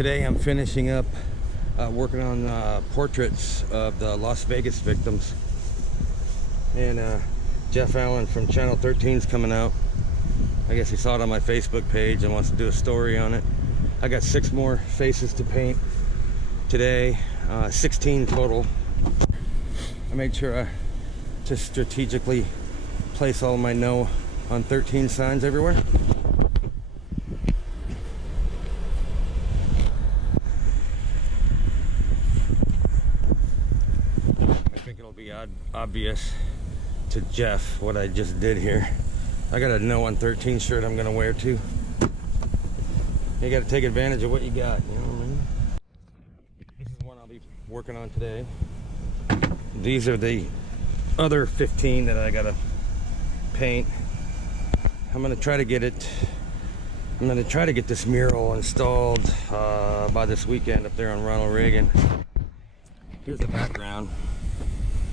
Today I'm finishing up working on portraits of the Las Vegas victims, and Jeff Allen from Channel 13 is coming out. I guess he saw it on my Facebook page and wants to do a story on it. I got 6 more faces to paint today, 16 total. I made sure to strategically place all my No on 13 signs everywhere. I think it'll be obvious to Jeff what I just did here. I got a No on 13 shirt I'm gonna wear too. You gotta take advantage of what you got, you know what I mean? This is one I'll be working on today. These are the other 15 that I gotta paint. I'm gonna try to get this mural installed by this weekend up there on Ronald Reagan. Here's the background.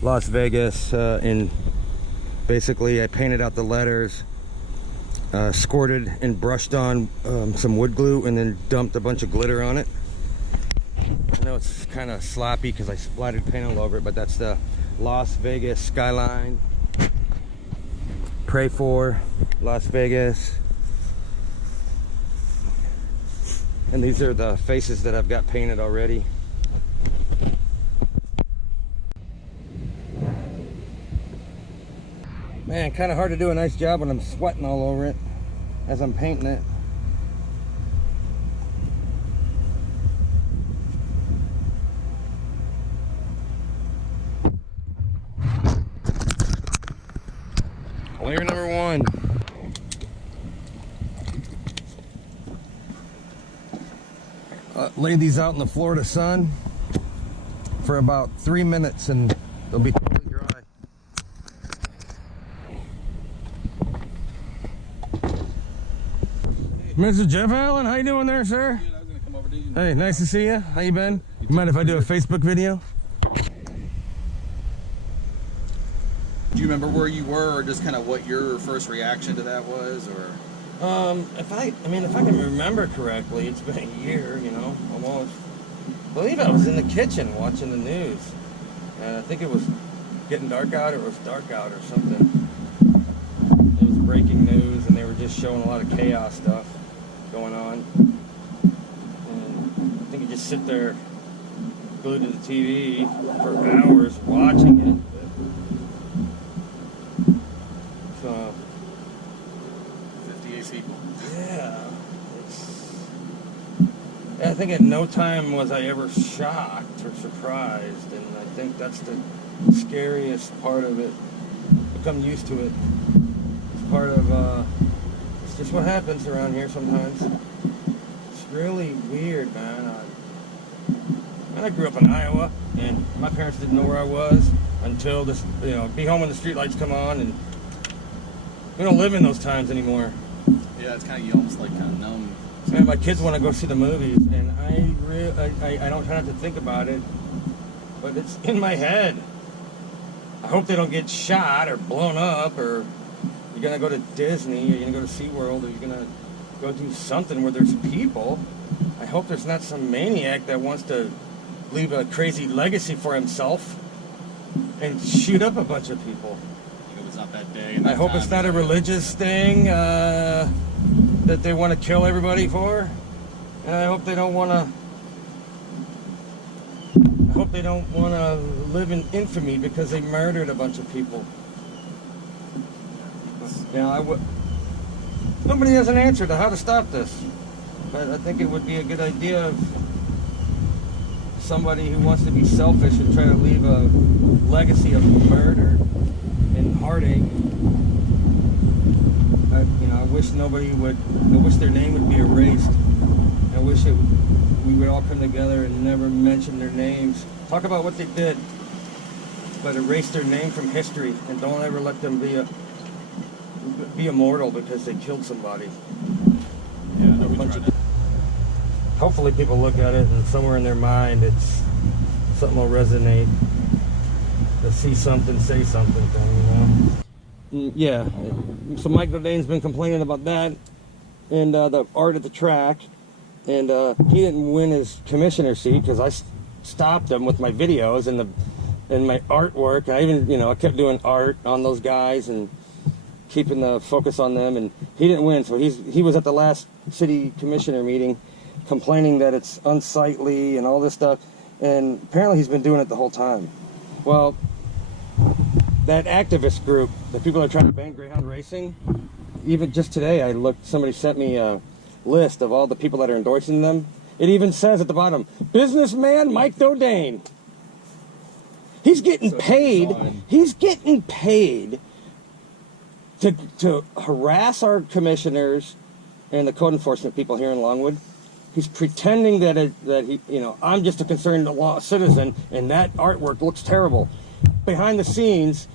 Las Vegas, in basically I painted out the letters, squirted and brushed on some wood glue, and then dumped a bunch of glitter on it. I know it's kind of sloppy because I splattered paint all over it, but that's the Las Vegas skyline. Pray for Las Vegas. And these are the faces that I've got painted already. Man, kind of hard to do a nice job when I'm sweating all over it as I'm painting it. Layer number 1. Lay these out in the Florida sun for about 3 minutes and they'll be totally dry. Mr. Jeff Allen, how you doing there, sir? Good, I was gonna come over to you. Hey, nice to see you. How you been? You mind if I do a Facebook video? Do you remember where you were, or just kind of what your first reaction to that was, or? If I can remember correctly, it's been a year, you know, almost. I believe I was in the kitchen watching the news, and I think it was getting dark out, or it was dark out or something. It was breaking news, and they were just showing a lot of chaos stuff going on. And I think you just sit there glued to the TV for hours watching it. So 58 people. yeah, I think at no time was I ever shocked or surprised, and I think that's the scariest part of it. Become used to it. It's part of it's just what happens around here sometimes. It's really weird, man. I grew up in Iowa, and my parents didn't know where I was until this, you know, be home when the streetlights come on, and we don't live in those times anymore. Yeah, it's kind of, you almost like kind of numb. Man, my kids want to go see the movies, and I don't try not to think about it, but it's in my head. I hope they don't get shot or blown up, or you're gonna go to Disney, or you're gonna go to SeaWorld, or you're gonna go do something where there's people. I hope there's not some maniac that wants to leave a crazy legacy for himself and shoot up a bunch of people. It was not that day. I hope it's not a religious thing that they want to kill everybody for, and I hope they don't want to live in infamy because they murdered a bunch of people. Yeah, nobody has an answer to how to stop this, but I think it would be a good idea if somebody who wants to be selfish and try to leave a legacy of murder and heartache. I wish I wish their name would be erased. I wish we would all come together and never mention their names. Talk about what they did, but erase their name from history, and don't ever let them be immortal because they killed somebody. Yeah, Hopefully people look at it and somewhere in their mind something will resonate. The see something, say something thing, you know? Yeah, so Mike Dodane's been complaining about that, and the art at the track. and he didn't win his commissioner seat because I stopped him with my videos and my artwork. I even, I kept doing art on those guys and keeping the focus on them, and he didn't win. So he was at the last city commissioner meeting complaining that it's unsightly and all this stuff, and apparently he's been doing it the whole time. Well, that activist group, the people that are trying to ban Greyhound racing, even just today I looked, somebody sent me a list of all the people that are endorsing them. It even says at the bottom, businessman Mike Dodane. He's getting paid. He's getting paid to harass our commissioners and the code enforcement people here in Longwood. He's pretending that he, I'm just a concerned citizen, and that artwork looks terrible. Behind the scenes,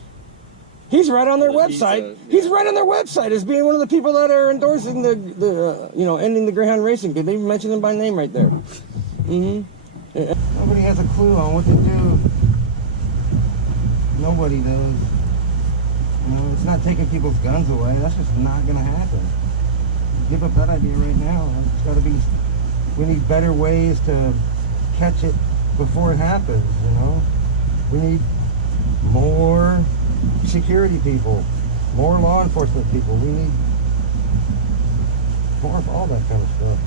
he's right on their website. He's right on their website as being one of the people that are endorsing the ending the Greyhound racing. They even mention him by name right there. Nobody has a clue on what to do. Nobody does. It's not taking people's guns away. That's just not going to happen. Give up that idea right now. It's got to be. We need better ways to catch it before it happens. We need more security people, more law enforcement people. We need more of all that kind of stuff.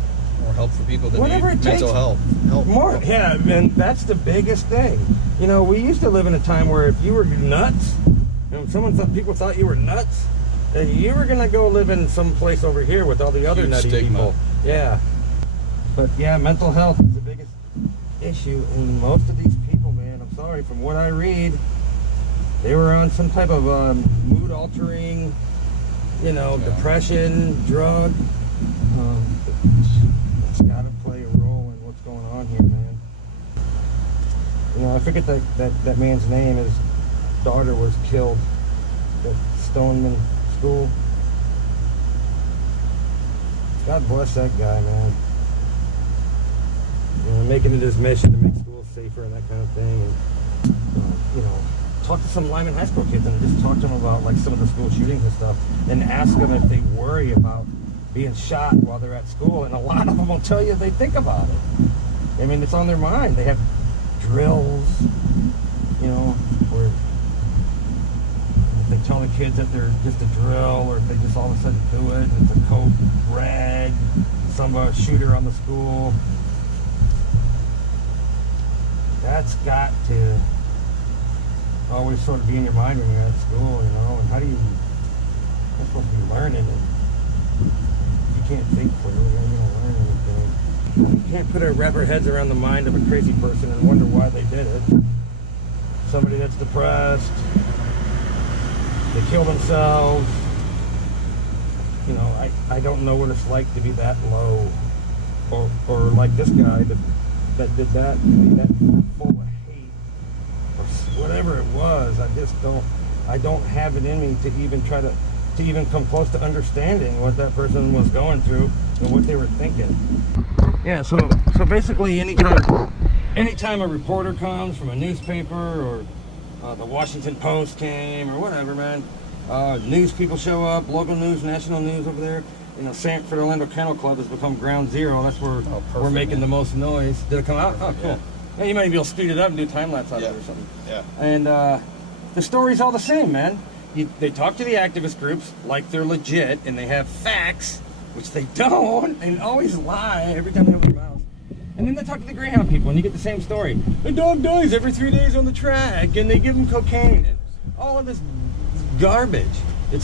More help for people that Whatever need it takes. mental health. More, yeah, and that's the biggest thing. We used to live in a time where if you were nuts, people thought you were nuts, then you were gonna go live in some place over here with all the other Huge nutty stigma. people. Yeah, but yeah, mental health is the biggest issue, and most of these people, man, I'm sorry, from what I read, they were on some type of mood altering, depression, drug. It's got to play a role in what's going on here, man. I forget that man's name. His daughter was killed at Stoneman School. God bless that guy, man. Making it his mission to make schools safer and that kind of thing. And, talk to some Lyman High School kids and just talk to them about some of the school shootings and stuff, and ask them if they worry about being shot while they're at school, and a lot of them will tell you they think about it. It's on their mind. They have drills, where they tell the kids that they're just a drill, or if they just all of a sudden do it, and it's a code red, some shooter on the school. That's got to always sort of be in your mind when you're at school, and how do you're supposed to be learning, and you can't think clearly, how are you going to learn anything? You can't wrap our heads around the mind of a crazy person and wonder why they did it. Somebody that's depressed, they kill themselves. I don't know what it's like to be that low, or like this guy that did that, to be that full of hate, or whatever it was. I don't have it in me to even try to even come close to understanding what that person was going through and what they were thinking. Yeah, so basically anytime a reporter comes from a newspaper, or the Washington Post came, or whatever, man, news people show up, local news, national news over there. Sanford Orlando Kennel Club has become ground zero. That's where we're making the most noise. Did it come out? Oh, cool. Yeah, you might be able to speed it up and do time lapse out of it or something. Yeah. And the story's all the same, man. They talk to the activist groups like they're legit and they have facts, which they don't, and always lie every time they open their mouths. And then they talk to the Greyhound people and you get the same story. The dog dies every 3 days on the track, and they give him cocaine and all of this garbage. And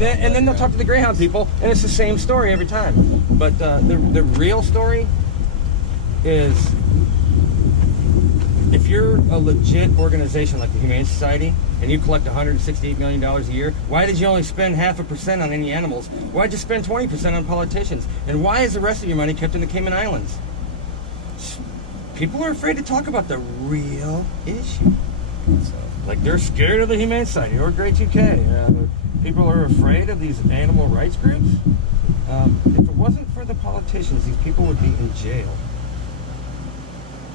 then they'll talk to the Greyhound people, and it's the same story every time. But the real story is, if you're a legit organization like the Humane Society and you collect $168 million a year, why did you only spend 0.5% on any animals? Why'd you spend 20% on politicians? And why is the rest of your money kept in the Cayman Islands? People are afraid to talk about the real issue. Like, they're scared of the Humane Society or Great UK. People are afraid of these animal rights groups. If it wasn't for the politicians, these people would be in jail.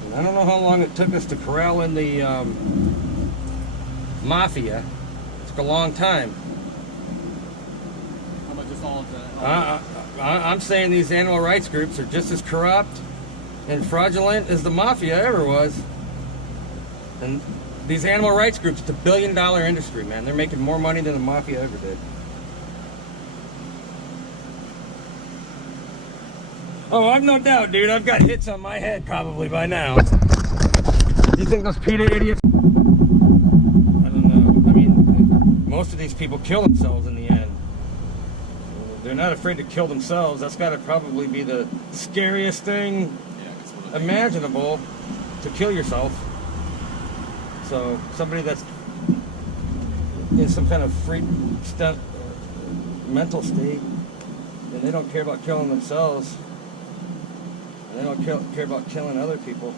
And I don't know how long it took us to corral in the mafia. It took a long time. How about just all of the... I'm saying these animal rights groups are just as corrupt and fraudulent as the mafia ever was. And these animal rights groups, it's $1 billion industry, man. They're making more money than the mafia ever did. Oh, I've no doubt, dude. I've got hits on my head probably by now. Do you think those PETA idiots? I don't know. I mean, most of these people kill themselves in the end. They're not afraid to kill themselves. That's got to probably be the scariest thing imaginable, to kill yourself. So somebody that's in some kind of freak mental state, and they don't care about killing themselves, and they don't care about killing other people.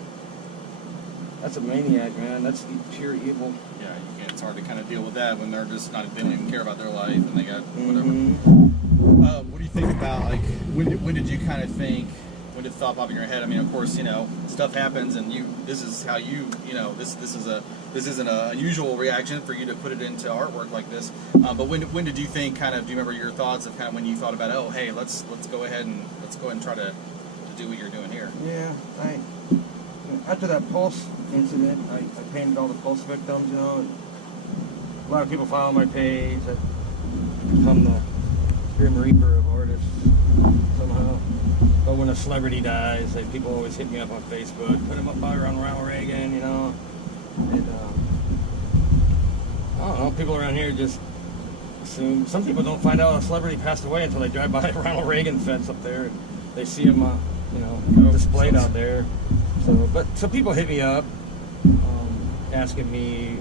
That's a maniac, man. That's pure evil. Yeah, you can't. It's hard to kind of deal with that when they're just not. They don't even care about their life, and they got whatever. What do you think about, like, when did you kind of think? When did the thought pop in your head? I mean, of course, you know, stuff happens, and this is how you know, this isn't an unusual reaction for you to put it into artwork like this. But when did you think, kind of, do you remember your thoughts of kind of when you thought about, oh, hey, let's go ahead and try to do what you're doing here? Yeah, after that Pulse incident, I painted all the Pulse victims, you know. A lot of people follow my page. I've become the Grim Reaper of artists somehow. But when a celebrity dies, people always hit me up on Facebook, put him up around Ronald Reagan, you know. And I don't know, people around here just assume. Some people don't find out a celebrity passed away until they drive by a Ronald Reagan fence up there and they see him, you know, displayed out there. So people hit me up, asking me,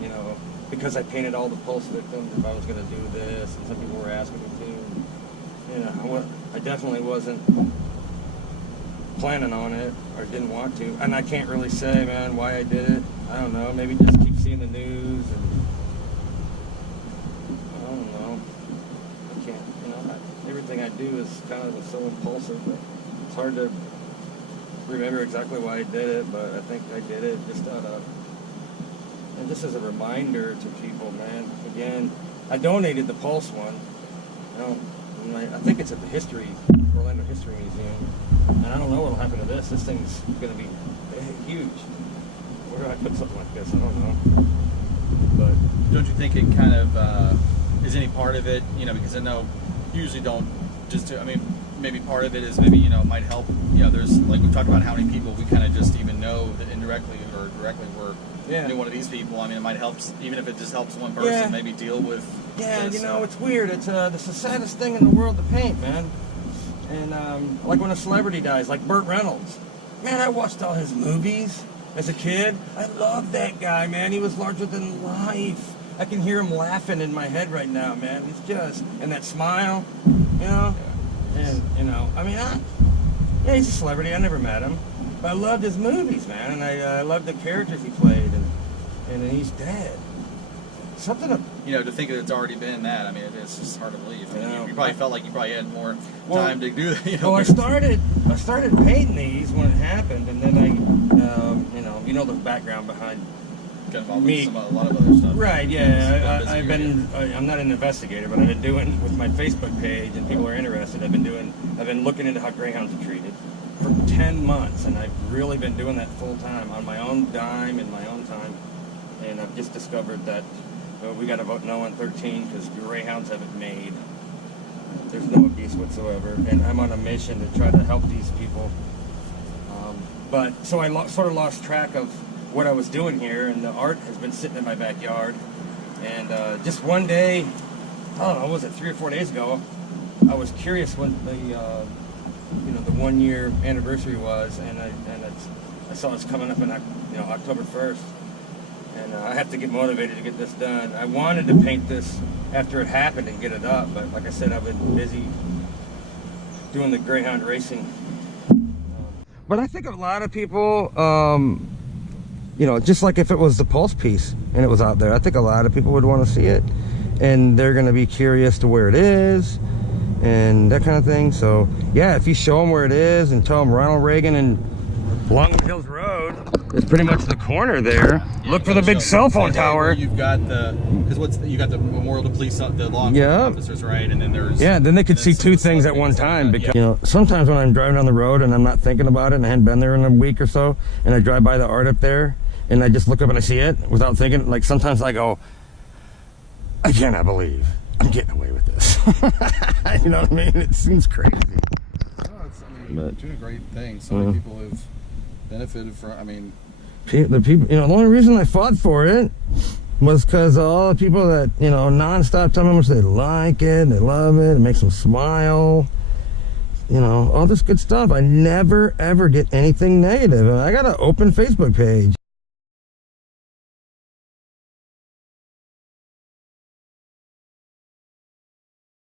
you know, because I painted all the Pulse victims, if I was going to do this, and some people were asking me too. You know, I definitely wasn't planning on it, or didn't want to, and I can't really say, man, why I did it. I don't know, maybe just keep seeing the news, and I don't know. I can't, you know, everything I do is kind of so impulsive that it's hard to remember exactly why I did it, but I think I did it just out of, and just as a reminder to people, man. Again, I donated the Pulse one. I think it's at the Orlando History Museum, and I don't know what'll happen to this. This thing's going to be huge. Where do I put something like this? I don't know. But don't you think it kind of is any part of it? You know, because I know you usually don't just. I mean, maybe part of it is maybe, you know, might help. You know, there's, like, we've talked about how many people we kind of just even know that indirectly or directly were one of these people. I mean, it might help, even if it just helps one person maybe deal with. Yeah, you know, it's weird. It's the saddest thing in the world to paint, man. And like when a celebrity dies, like Burt Reynolds. Man, I watched all his movies as a kid. I loved that guy, man. He was larger than life. I can hear him laughing in my head right now, man. He's just, and that smile, you know. And, you know, I mean, he's a celebrity. I never met him. But I loved his movies, man. And I loved the characters he played. And he's dead. Something, you know, to think that it's already been that. I mean, it's just hard to believe. I mean, you probably felt like you probably had more time to do that. You know? Well, I started painting these when it happened, and then I, you know the background behind me. A lot of other stuff. Right? Yeah. I'm not an investigator, but I've been doing with my Facebook page, and people are interested. I've been looking into how greyhounds are treated for 10 months, and I've really been doing that full time on my own dime in my own time, and I've just discovered that. We got to vote no on 13 because greyhounds have it made. There's no abuse whatsoever, and I'm on a mission to try to help these people. But so I sort of lost track of what I was doing here, and the art has been sitting in my backyard. And just one day, I don't know, was it 3 or 4 days ago? I was curious when the 1 year anniversary was, and I saw it's coming up in October 1st. And I have to get motivated to get this done. I wanted to paint this after it happened and get it up, but like I said, I've been busy doing the greyhound racing. But I think a lot of people, just like if it was the Pulse piece and it was out there, I think a lot of people would want to see it. And they're going to be curious to where it is and that kind of thing. So, yeah, if you show them where it is and tell them Ronald Reagan and Longwood Hills Road is pretty much the corner there. Yeah, Look for the big cell phone tower. You've got you got the memorial to police, the law enforcement Yeah. officers, right? And then there's Yeah, then they could and see then two some things at other one things like time. that, Because yeah. you know, sometimes when I'm driving down the road and I'm not thinking about it, and I hadn't been there in a week or so, and I drive by the art up there, and I just look up and I see it without thinking. Like sometimes I go, I cannot believe I'm getting away with this. You know what I mean? It seems crazy. No, you're doing a great thing. So many people have benefited from. I mean, The people, you know, the only reason I fought for it was because all the people that, you know, nonstop tell me how much they like it, they love it, it makes them smile, you know, all this good stuff. I never ever get anything negative. I got an open Facebook page.